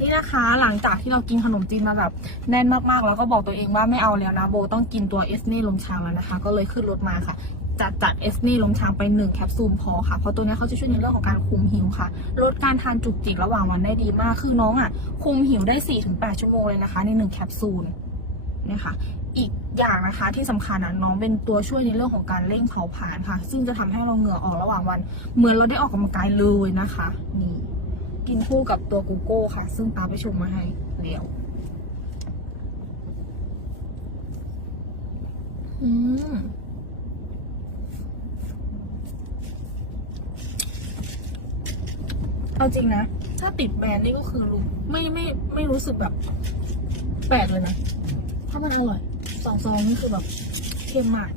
นี่นะคะหลังจากที่เรากินขนมจีนมาแบบแน่นมากๆ แล้วก็บอกตัวเองว่าไม่เอาแล้วนะโบต้องกินตัวเอสเน่ลงชางแล้วนะคะ ก็เลยขึ้นรถมาค่ะ จัดจัดเอสเน่ลงชางไปหนึ่งแคปซูลพอค่ะเพราะตัวนี้เขาจะช่วยในเรื่องของการคุมหิวค่ะลดการทานจุกจิกระหว่างวันได้ดีมากคือน้องอะ คุมหิวได้ 4-8 ชั่วโมงเลยนะคะ ในหนึ่งแคปซูลนะคะอีกอย่างนะคะที่สำคัญอะน้องเป็นตัวช่วยในเรื่องของการเร่งเผาผลาญค่ะ ซึ่งจะทำให้เราเหงื่อออกระหว่างวัน เหมือนเราได้ออกกำลังกายเลยนะคะนี่ กินคู่กับตัวกูโก้ค่ะ ซึ่งตาไปชมมาให้เดี๋ยวอืมเอาจริงนะ ถ้าติดแบรนด์นี่ก็คือรู้ไม่ไม่ไม่รู้สึกแบบ แปลกเลยนะ ถ้ามันอร่อย สองซองนี่คือแบบเข้มมาก